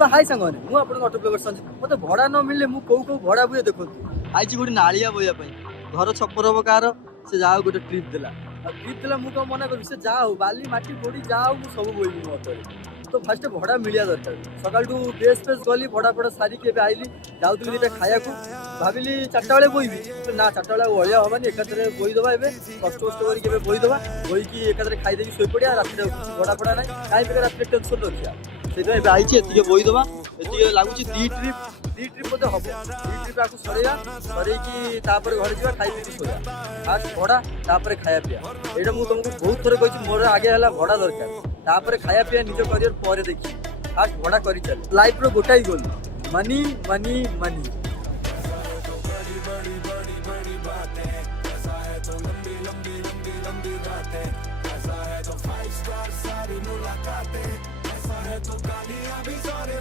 तो हाई सांग मु आप ऑटो ब्लॉगर संजीत मत भड़ा न मिले मु कौ कौ भड़ा बुए देखो आई गोटे नालिया बोया घर छपर हम कार से जाओ गोटे ट्रिप देला ट्रिप देला मु मना कर से जाओ बाली माटी गोड़ी जाओ मु सब बोइबी मो ऑटो तो फास्ट भड़ा मिलिया दरकार सकाल बेस फेस गली भड़ा फड़ा सारिक आइली जाऊली दीटा खाया भाविली 4टा बेले बोइबी तो ना 4टा बेले अलिया हमानी एकाथरे बोईदबा कष्ट कष्ट करके बोईदबा बोईकी एकाथरे खाईदे शोई पड़ा रात भड़ा फड़ा ना कहीं रात टेंशन रखा से आई बोईदबा ये लगुच दी ट्रिप बोधे हम दी ट्रिप आपको सरेगा सरईकी घर जा खाई पी सोया फास्ट भड़ा तापर खाया पीया यहाँ मुझे तुमको बहुत थर कही मोर आगे है भड़ा दरकार तापर खाया पीया निज करियर पर देखी फास्ट भड़ा कर चल लाइफ रो गोटाई गोल मनी मनी मनी तो 5 स्टार सारी मुलाकातें ऐसा है तो गालियां भी सारे